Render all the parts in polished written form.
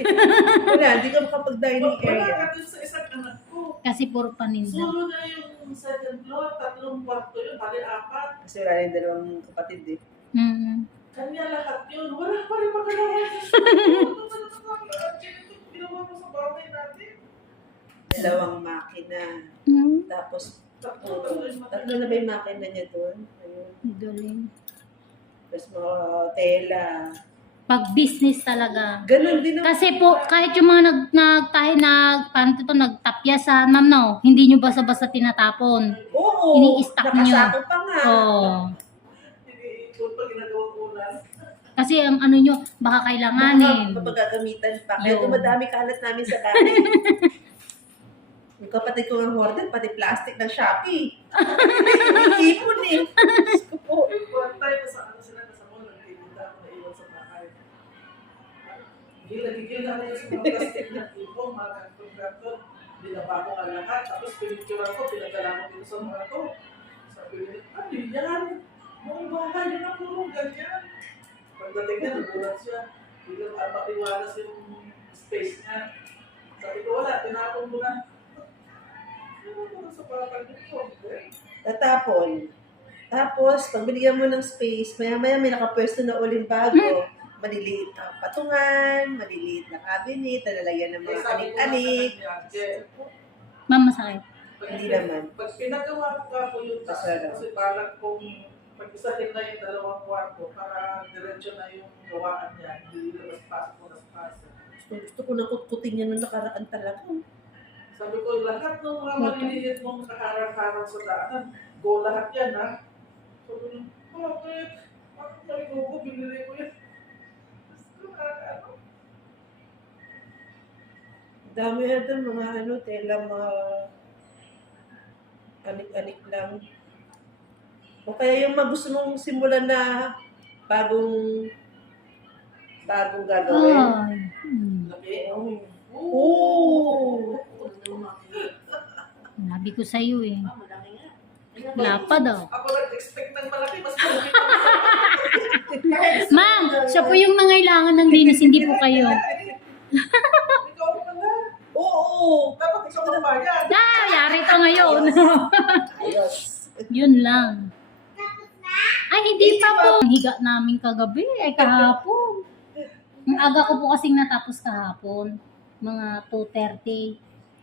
Wala, hindi ka makapag-dining Wala area. ka dun sa isang anak ko. Kasi puro paninda. Solo na yung second floor, 3 kwarto yun, bali 4. Kasi wala yung dalawang kapatid eh. Kanya lahat yun. Wala pa rin magkalawa. Ginawa mo sa bahay natin. Dalawang makina. Tapos, tatlo na ba yung makina niya doon? Ayun. Galing. Tapos mga tela. Pag business talaga. Ganun din ang... Kasi po, kahit yung mga nagtapyasan, ma'am, no, hindi nyo basta-basta tinatapon. Oo, Ini-stack nyo. nakasako pa nga. Oo. Ito pa ginagawang ulan. Kasi ang ano nyo, baka kailanganin. Mapagagamitan pa. Kaya Yun. dumadami kalat namin sa bahay. Yung kapatid ko ng hoarder, pati plastic ng Shopee. Ipon eh. Diyos ko po. One time, sa ano sila kasama, nagtitinda ako na iwan sa bahay. Gigil na ako sa mga plastic na ipon, mga kanton-kanton. Binaba ko nga lahat. Tapos pinicturean ko, pinagdala ko dito sa mga to. Sabi nila, ano yan? Buong bahay, yun ang puro ganyan. Pagdating niya, nagulat siya. Biglang matiwalas yung space niya. Sabi ko, wala, tinapon mo na. Ano ko sa patag nito? Tatapon. Tapos, pag binigyan mo ng space, maya-maya may nakapwesto na uling bago. Maliliit na patungan, maliliit na cabinet, nalalagyan ng mga anik-anik. Ma'am, masakit. Hindi naman. Pag pinagawa ko yung taas, Masarap. kasi parang kung pag-isahin na yung 2 kwarto, para diretso na yung gawaan niya, hindi labas-pasok. Gusto ko na kutkutin niya nung nakaraan talaga. Sabi ko, lahat ng mga maliliit mong kaharang-harang sa daanan, go lahat yan, ha? Sabi niya, bakit? Bakit may go? Binili ko yan. Gusto ko, ano? Dami na doon, mga ano, tela, mga anik-anik lang. O kaya yung mga gusto mong simulan na bagong gagawin. Ay. Laki? Oo! Sabi ko sa'yo eh. Lapad oh. Ako nag-expect ng malaki, mas malaki pa. Ma'am, siya po yung nangailangan ng linis, hindi po kayo. Ikaw pala. Oo! Dapat ikaw na bayan. Ah, yari to ngayon. Ayos. Yun lang. Ay, hindi pa po. Ang higa namin kagabi, ay kahapon. Ang aga ko po kasing natapos kahapon. Mga 2:30.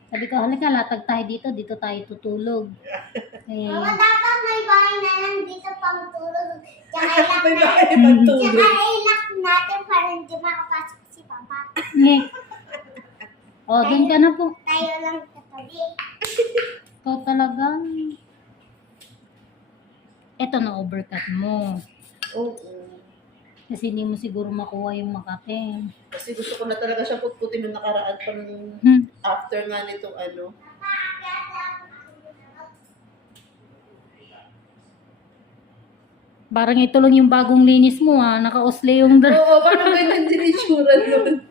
Sabi ko, halika, latag tayo dito tayo tutulog. Eh, Mama, dapat may bahay na lang dito pang tulog. Tsaka ilak May na. bahay pang tulog. Tsaka ilak natin para hindi makapasok si Papa. ngek. O, dun ka na po. Tayo lang katabi. Ikaw talaga. Eto na overcut mo. Oo. Kasi hindi mo siguro makuha yung Makate. Kasi gusto ko na talaga siya kutkutin nung nakaraan pa nung after nga nitong ano. Parang ito lang yung bagong linis mo ha. Naka-osle yung Oo, parang ganyan din itsura nun.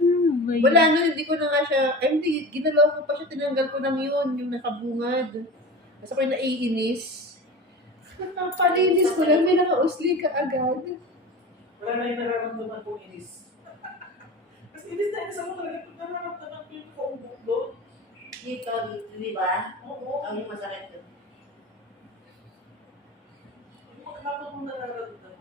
Wala. Wala na, hindi ko na nga siya, ay hindi, ginalaw ko pa siya, tinanggal ko lang yun, yung nakabungad. Kasi ako yung naiinis. Napalinis ko lang, may nakausli ka agad. Wala na yung nararamdaman kong inis. Kasi inis na inis ako talaga. Kung nararamdaman ko yung kaumbok doon. Dito, di ba? Oo. Ang yung masakit doon. Yung maghapon mo nararamdaman.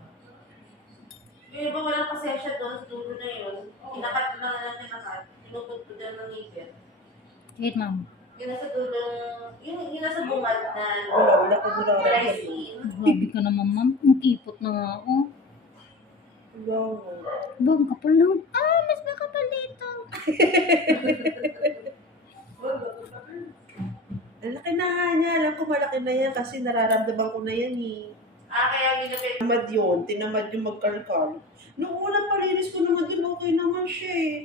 Yung iba walang pasensya doon, sa dulo na yun. Kinakat na lang kinakat. Tinutugtog na ng ngipin. Wait, ma'am. Yung nasa dulo, yung nasa bungad na Wala ko nararamdaman. glycine. Grabe ka naman, ma'am. Ang kipot na nga ako. Wow. Bang, kapal lang. Ah, mas makapal dito. Wala, sabi. Ang laki na nga niya, alam ko malaki na yan kasi nararamdaman ko na yan eh. Kaya ginapit. Tinamad yun, tinamad yung magkalkal. Noong unang palinis ko naman din, okay naman siya eh.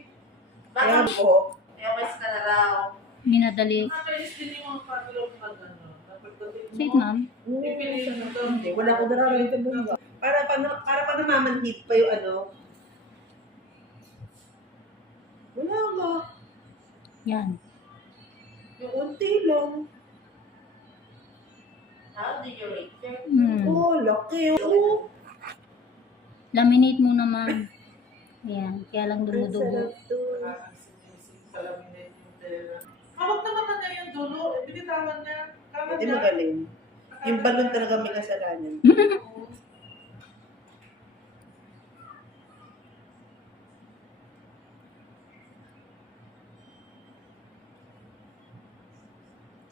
Kaya Bakit? po, Kaya mas ka na raw. Minadali. Nakainis din yung mga pagulong na gano'n. Napagdating mo, Wait, ma'am. pipiliin mo to. hindi, wala ko nararamdaman. Para pa namamanhit pa yung ano. Wala nga. Yan. Yung unti lang. How did you rate it? Oh, laki. Oh, Laminate mo naman. Ayan. Kaya lang ang dumudugo. sarap to. Nakakasing bitawan niya. Kala Hindi niya. magaling. Yung balon talaga may kasalanan.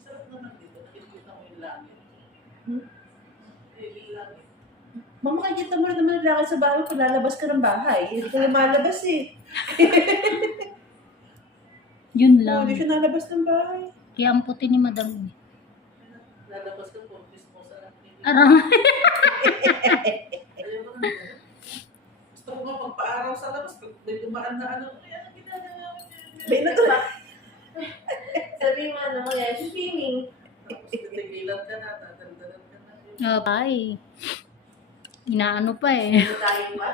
Sarap naman dito. Nakikita mo yung langit. Hmm? Yung langit. Mama, makikita mo rin naman lakad sa bahay kung lalabas ka ng bahay. Hindi ka lumalabas eh. Yun Oo, lang. hindi siya nalabas ng bahay. Kaya ang puti ni Madam. Lalabas ka po. Mismo sa langit. Aray. Ayoko na. Gusto ko nga magpa-araw sa labas. Pag may dumaan na ano. Ay, anong ginagawa mo? May natulak. Sabi mo ano, yan, swimming. Tapos titigilan ka na. Tatanda ka na. Bye. Inaano pa eh. Tayo ba?